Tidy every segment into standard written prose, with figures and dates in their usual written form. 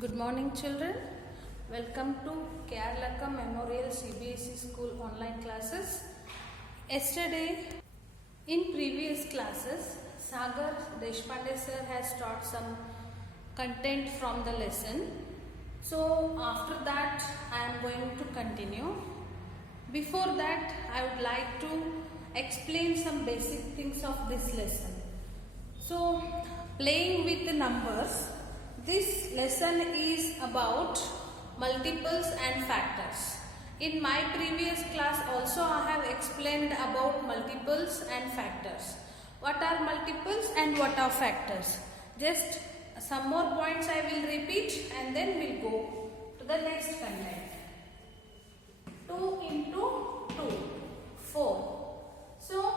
Good morning children. Welcome to Kerala Memorial CBSE School online classes. Yesterday in previous classes Sagar Deshpande sir has taught some content from the lesson. So after that I am going to continue. Before that I would like to explain some basic things of this lesson. So playing with the numbers. This lesson is about multiples and factors. In my previous class also I have explained about multiples and factors. What are multiples and what are factors? Just some more points I will repeat and then we'll go to the next content. 2 into 2, 4. So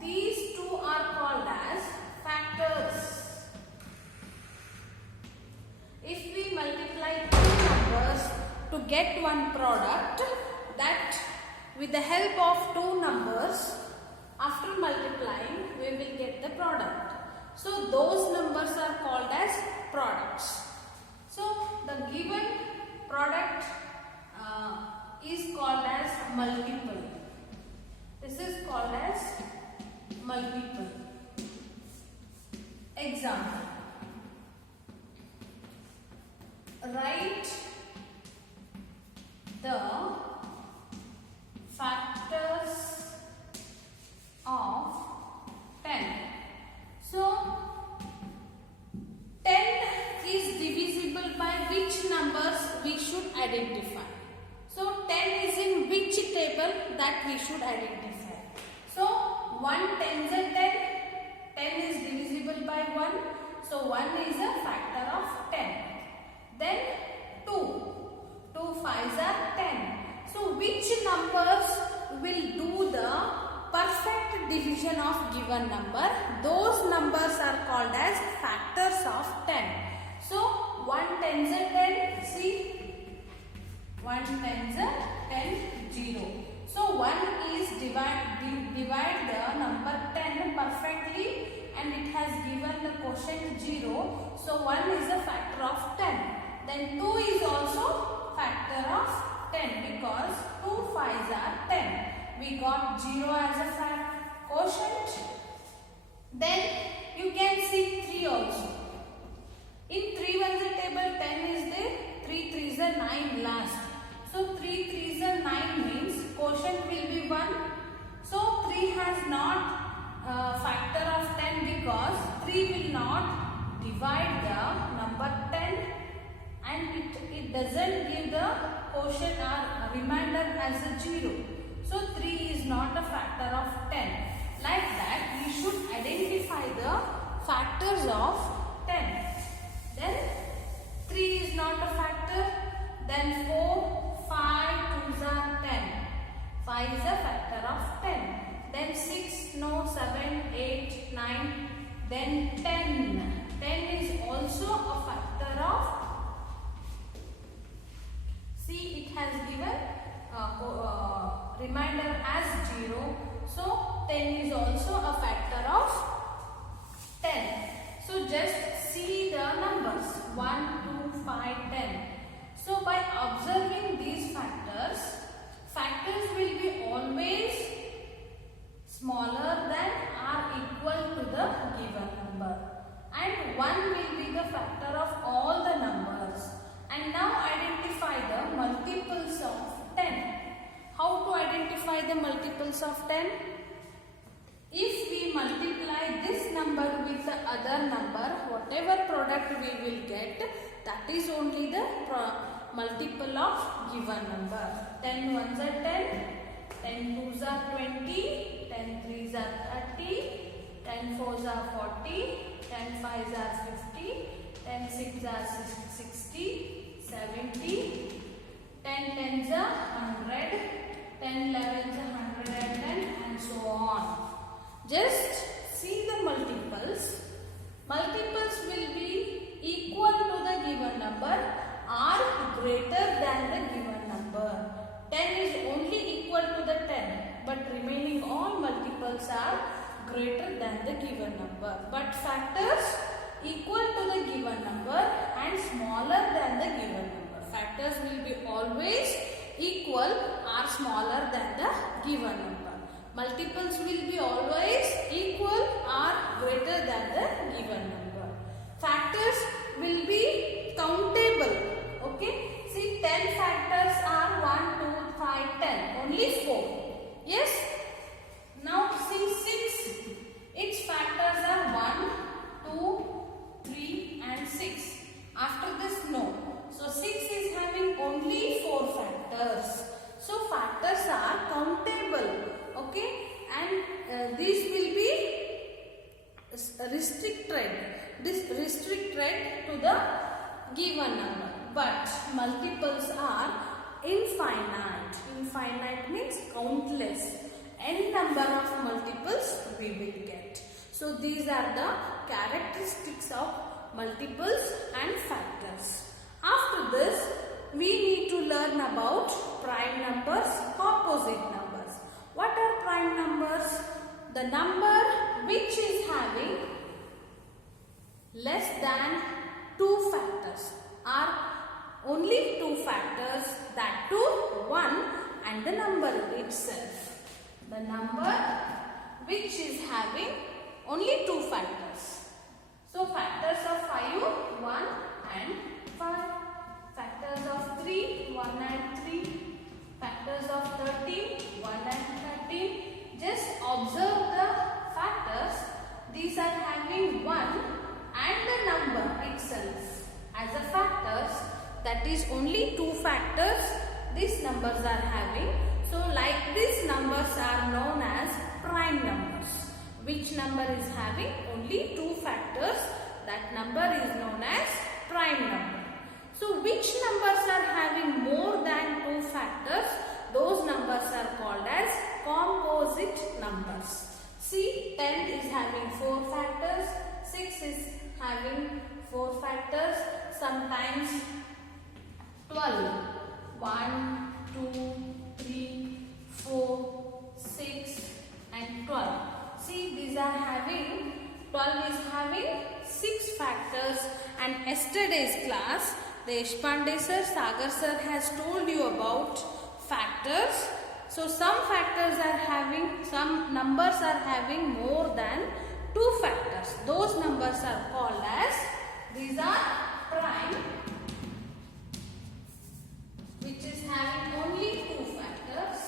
these two are called as factors. If we multiply two numbers to get one product, that with the help of two numbers, after multiplying, we will get the product. So those numbers are called as products. So the given product is called as multiple. This is called as multiple. Example. Write the factors of 10. So 10 is divisible by which numbers we should identify. So 10 is in which table that we should identify. So 1 tens are 10. 10 is divisible by 1. So 1 is a factor of 10. Then 2. 2 fives are 10. So which numbers will do the perfect division of given number? Those numbers are called as factors of 10. So 1 tens are 10. See, 1 tens are 10, 0. So 1 is divide the number 10 perfectly and it has given the quotient 0. So 1 is a factor of 10. Then 2 is also factor of 10 because 2 fives are 10. We got 0 as a quotient. Then you can see 3 also. In 3 ones table 10 is there, 3 threes are 9 last. So 3 threes are 9 means quotient will be 1. So 3 has not factor of 10 because 3 will not divide the number 10. And it doesn't give the quotient or remainder as a 0. So 3 is not a factor of 10. Like that we should identify the factors of 10. Then 3 is not a factor. Then 4, 5, 2s are 10. 5 is a factor of 10. Then 6, no, 7, 8, 9. Then 10. 10 is also a factor of. See, it has given remainder as 0. So 10 is also a factor of 10. So just see the numbers 1, 2, 5, 10. So by observing these factors will be always smaller than or equal to the given number. And 1 will be the factor of all the numbers. And now identify the multiples of 10. How to identify the multiples of 10? If we multiply this number with the other number, whatever product we will get, that is only the multiple of given number. 10 ones are 10, 10 twos are 20, 10 threes are 30, 10 fours are 40, 10 fives are 50, 10 sixes are 60, 70, 10 tens are 100, 10 11s are 110 and so on. Just see the multiples. Multiples will be equal to the given number or greater than the given number. 10 is only equal to the 10 but remaining all multiples are greater than the given number. But factors equal to the given number and smaller than the given number. Factors will be always equal or smaller than the given number. Multiples will be always equal or greater than the given number. Factors will be countable. Okay. See, 10 factors are 1, 2, 5, 10. Only 4. Yes. Now see 6. Its factors are 1, 2, 3 and 6. After this, no. So 6 is having only 4 factors. So factors are countable. Okay. And these will be restricted to the given number. But multiples are infinite. Infinite means countless. N number of multiples we will get. So these are the characteristics of multiples and factors. After this, we need to learn about prime numbers, composite numbers. What are prime numbers? The number which is having less than 2 factors, are only 2 factors, that too 1 and the number itself. The number which is having only 2 factors. So factors of 5, 1 and 5. Factors of 3, 1 and 3. Factors of 13, 1 and 13. Just observe the factors. These are having 1 and the number itself as a factors. That is only 2 factors these numbers are having. So like these numbers are known as prime numbers. Which number is having only 2 factors, that number is known as prime number. So which numbers are having more than 2 factors, those numbers are called as composite numbers. See, 10 is having 4 factors, 6 is having 4 factors, sometimes 12. 1, 2, 3, 4, 6 and 12. See, these are having, 12 is having 6 factors, and yesterday's class, Deshpande sir, Sagar sir has told you about factors. So some factors are having, some numbers are having more than 2 factors. Those numbers are called as, these are prime, which is having only 2 factors.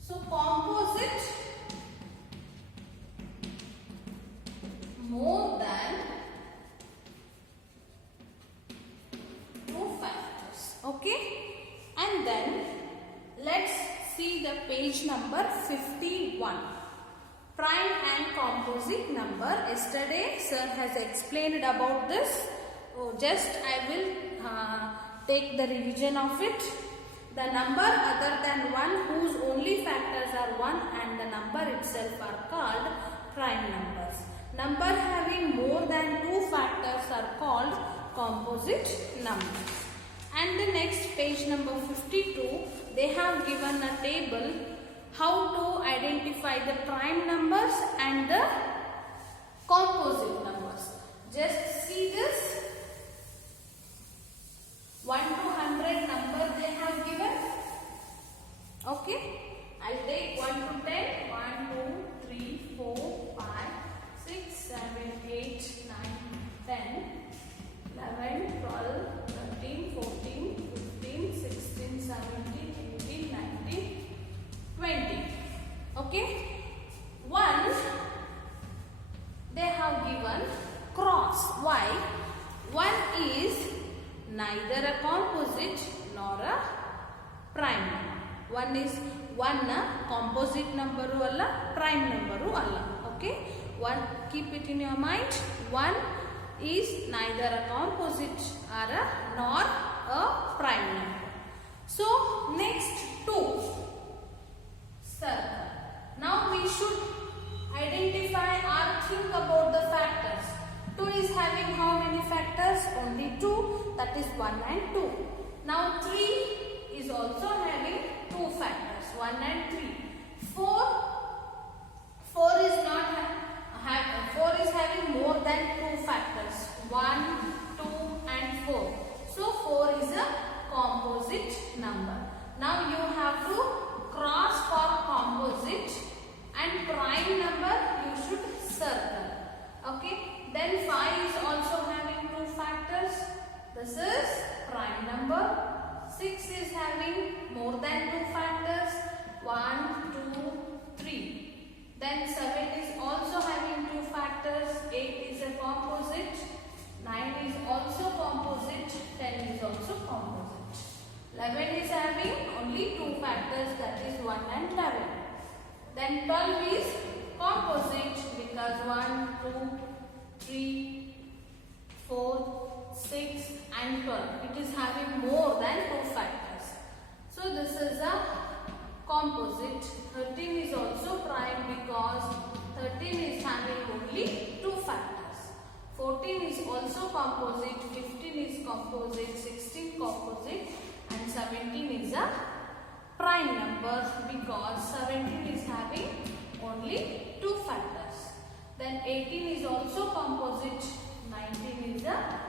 So composite, more than 2 factors. Okay. And then let's see the page number 51. Prime and composite number. Yesterday sir has explained about this. Just I will take the revision of it. The number other than 1 whose only factors are 1 and the number itself are called prime numbers. Number having more than 2 factors are called composite numbers. And the next page number 52, they have given a table how to identify the prime numbers and the composite numbers. Just see this. 1 to 100 number they have given. Okay. I'll take 1 to 10. 1, 2, 3, 4, 5, 6, 7, 8, 9, 10, 11, 12, 13, 14, 15, 16, 17, 18, 19, 20. Okay. 1, they have given cross. Why? 1 is neither a composite nor a prime number. 1 is 1 composite number alla, prime number alla. Okay. 1, keep it in your mind. 1 is neither a composite or nor a prime number. So next 2. Circle. Now we should identify or think about the factors. 2 is having how many factors? Only 2. That is 1 and 2. Now 3 is also having 2 factors. 1 and 3. 4 is not 4 is having more than 2 factors, 1, 2 and 4. So 4 is a composite number. Now you have to cross for composite and prime number you should circle. Okay. Then 5 is also having 2 factors. This is prime number. 6 is having more than 2 factors. 1, 2, 3. Then 7 is also having 2 factors. 8 is a composite. 9 is also composite. 10 is also composite. 11 is having only 2 factors, that is 1 and 11. Then 12 is composite because 1, 2, 3, 4, 6 and 12. It is having more than 2 factors. So this is a composite. 13 is also prime because 13 is having only 2 factors. 14 is also composite. 15 is composite. 16 composite. And 17 is a prime number because 17 is having only 2 factors. Then 18 is also composite. 19 is a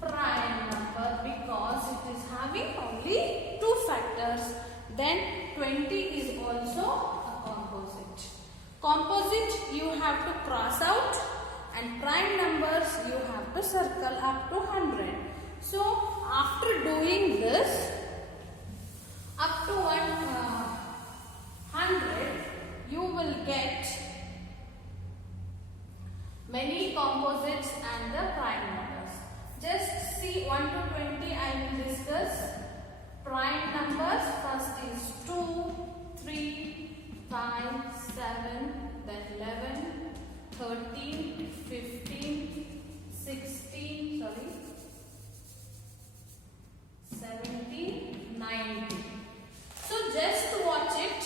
prime number because it is having only 2 factors. Then 20 is also a composite. Composite you have to cross out and prime numbers you have to circle up to 100. So after doing this up to 100 you will get many composites and the prime numbers. Just see 1 to 20 I will discuss. Prime numbers first is 2, 3, 5, 7, then 11, 13, 15, 16, 17, 19. So just watch it.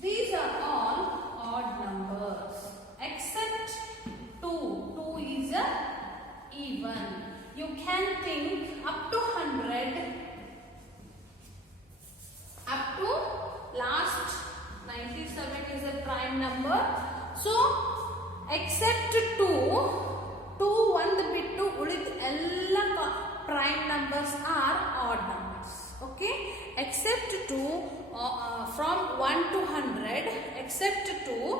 These are all odd numbers except 2. 2 is a even. You can think up to 100. Up to last 97 is a prime number. So except 2 ಒಂದು ಬಿಟ್ಟು ಉಳಿದ ಎಲ್ಲ prime numbers are odd numbers. Okay, except 2 from 1 to 100, except 2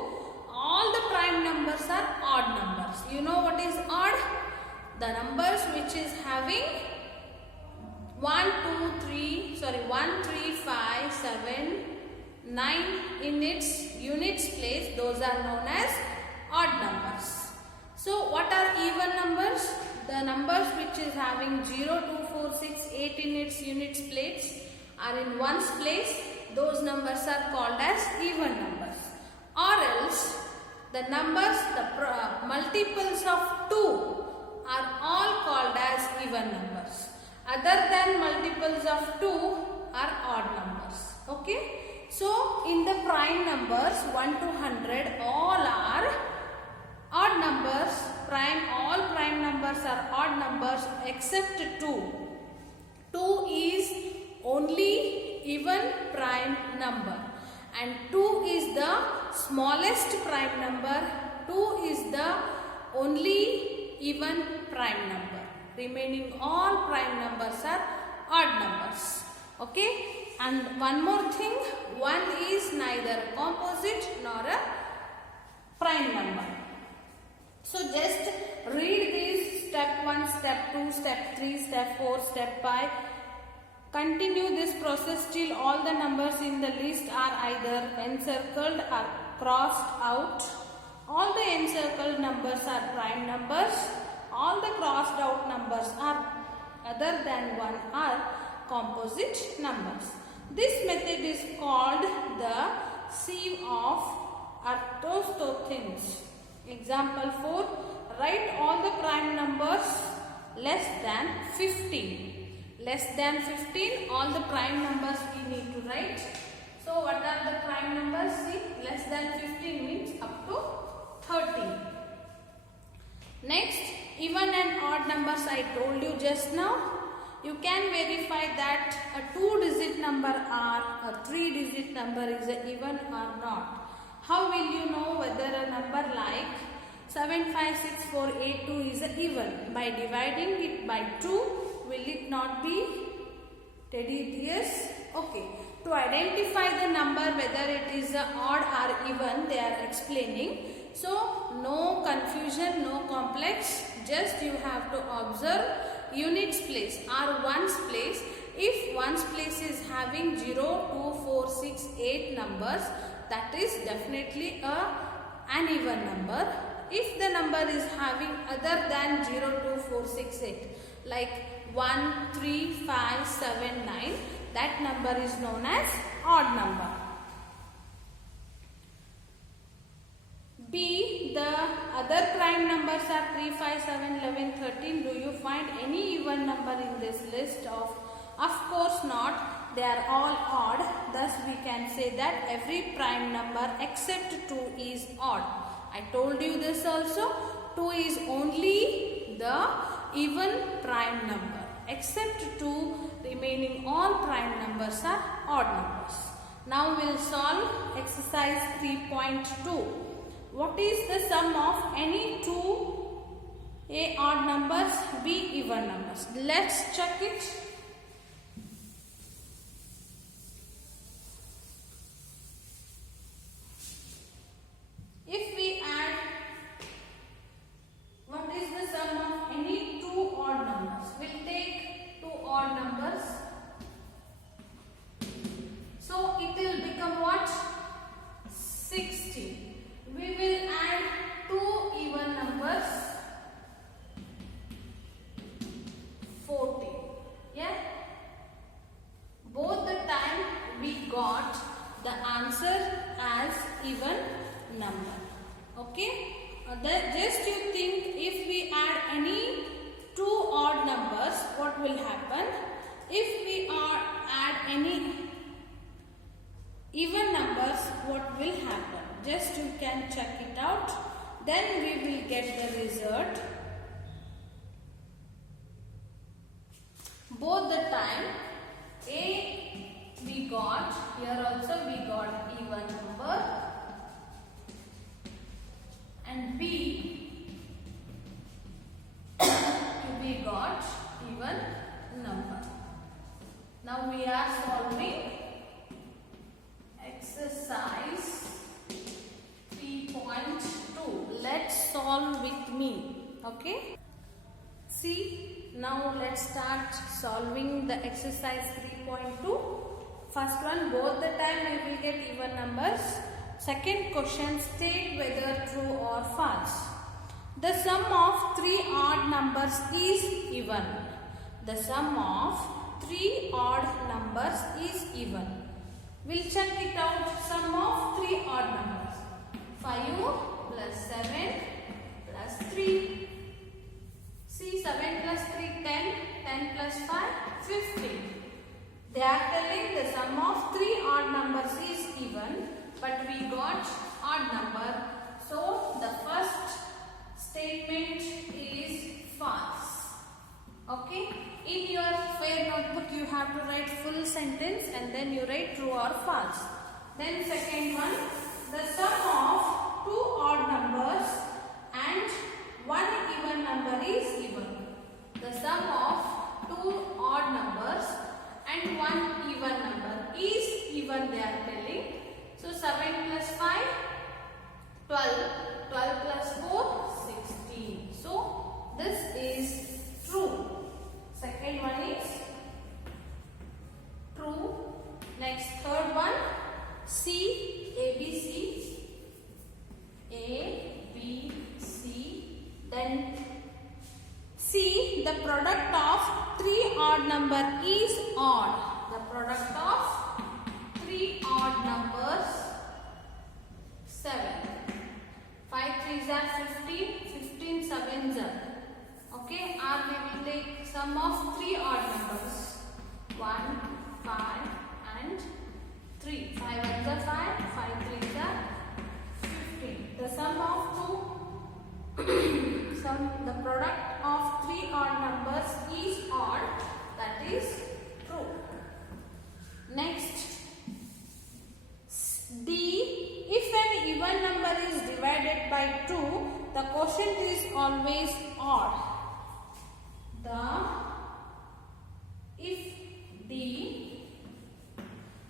all the prime numbers are odd numbers. You know what is odd? The numbers which is having 1, 3, 5, 7, 9 in its units place, those are known as odd numbers. So what are even numbers? The numbers which is having 0, 2, 4, 6, 8 in its units place are in ones place, those numbers are called as even numbers. Or else the numbers, the multiples of 2 are all called as even numbers. Other than multiples of 2 are odd numbers. Okay. So in the prime numbers 1 to 100 all are odd numbers. All prime numbers are odd numbers except 2. 2 is only even prime number and 2 is the smallest prime number. 2 is the only even prime number. Remaining all prime numbers are odd numbers. Okay. And one more thing, 1 is neither a composite nor a prime number. So just read these step 1, step 2, step 3, step 4, step 5. Continue this process till all the numbers in the list are either encircled or crossed out. All the encircled numbers are prime numbers. All the crossed out numbers are other than 1 are composite numbers. This method is called the sieve of Eratosthenes. Example 4. Write all the prime numbers less than 15. Less than 15, all the prime numbers we need to write. So what are the prime numbers? See, less than 15 means up to 30. Next, even and odd numbers I told you just now. You can verify that a 2-digit number or a 3-digit number is a even or not. How will you know whether a number like 756482 is an even? By dividing it by 2, will it not be tedious? Okay. To identify the number whether it is a odd or even, they are explaining. So no confusion, no complex. Just you have to observe units place or ones place. If ones place is having 0, 2, 4, 6, 8 numbers, that is definitely an even number. If the number is having other than 0, 2, 4, 6, 8, like 1, 3, 5, 7, 9, that number is known as odd number. B. The other prime numbers are 3, 5, 7, 11, 13. Do you find any even number in this list? Of course not. They are all odd. Thus we can say that every prime number except 2 is odd. I told you this also. 2 is only the even prime number. Except 2, remaining all prime numbers are odd numbers. Now we will solve exercise 3.2. What is the sum of any two A odd numbers, B even numbers? Let's check it. If we add, what is the sum of any two odd numbers? We'll take two odd numbers. So it will become what? 60. We will add two even numbers. 40. Yeah? Both the time we got the answer as even number. Okay? Just you think, if we add any two odd numbers, what will happen? If we add any even numbers, what will happen? Just you can check it out. Then we will get the result. Both the time A we got, here also we got even number, and B we got even number. Now we are solving exercise 3.2. Let's solve with me. Okay. See, now let's start solving the exercise 3.2. First one, both the time we will get even numbers. Second question, state whether true or false. The sum of three odd numbers is even. The sum of three odd numbers is even. We'll check it out. Sum of three odd numbers. 5 plus 7 plus 3. See, 7 plus 3, 10. 10 plus 5, 15. They are telling the sum of three odd numbers is even, but we got odd number. So, the first statement is false. Okay. In your fair notebook, you have to write full sentence and then you write true or false. Then second one, the sum of two odd numbers and one even number is even. The sum of two odd numbers and one even number is even, they are telling. So 7 plus 5, 12. 12 plus 4, 16. So this is true. Second one is true. Next, third one, C, A, B, C. A, B, C. Then C, the product of three odd number is odd. The product of three odd numbers, 7. 5 3s are 15, 15 7s are. Okay, or we will take sum of three odd numbers, 1, 5 and 3. 5 1s are 5, 5 3s are 15. The sum of the product of three odd numbers is odd, that is true. Next, D, if an always odd.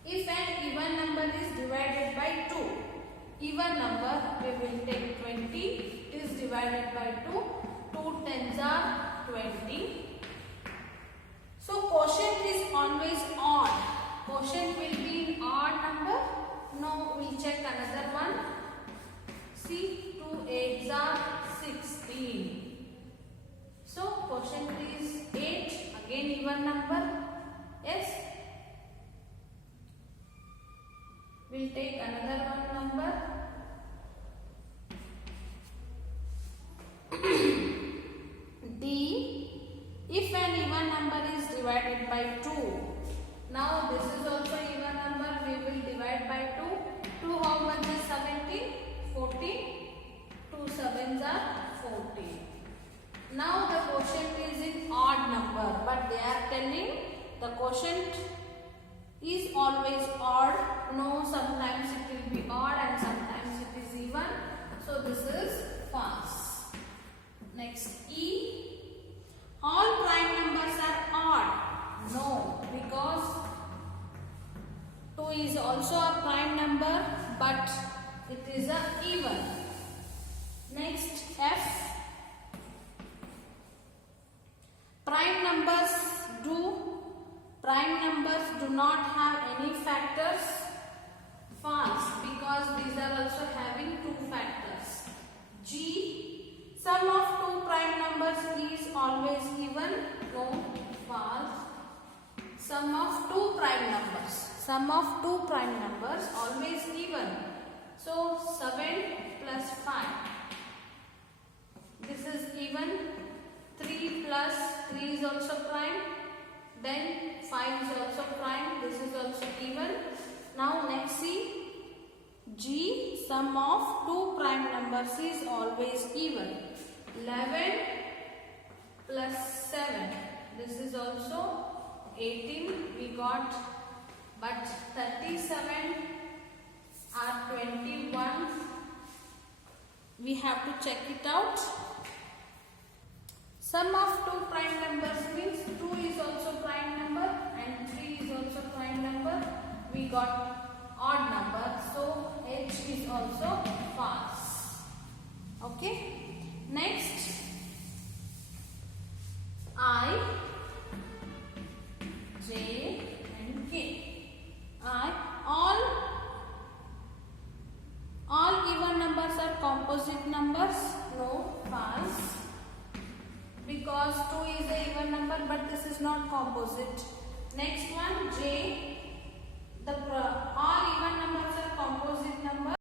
If an even number is divided by 2, even number we will take 20, it is divided by 2, 2 tens are 20. So quotient is always odd. Quotient will be in odd number. Now we'll check another one. See, 2 8s are 16. So quotient is 8, again even number. Yes. We'll take another one number. D. If an even number is divided by 2. Now this is also even number. We will divide by 2. 2 how much is 17? 14. 2 7s are 14. Now the quotient is in odd number, but they are telling the quotient is always odd. No, sometimes it will be odd and sometimes it is even. So this is false. Next, E. All prime numbers are odd. No, because 2 is also a prime number, but it is a even. Next, F. Prime numbers do not have any factors. False, because these are also having 2 factors. G. Sum of 2 prime numbers is always even. No, false. Sum of 2 prime numbers. Sum of 2 prime numbers always even. So 7 plus 5. This is even. 3 plus 3 is also prime. Then 5 is also prime. This is also even. Now next see. G. Sum of 2 prime numbers is always even. 11 plus 7. This is also 18 we got. But 37 are 21. We have to check it out. Sum of 2 prime numbers means 2 is also prime number and 3 is also prime number. We got odd number, so H is also false. Okay. Next, I, J and K. All even numbers are composite numbers. No, false. Because 2 is a even number, but this is not composite. Next one, J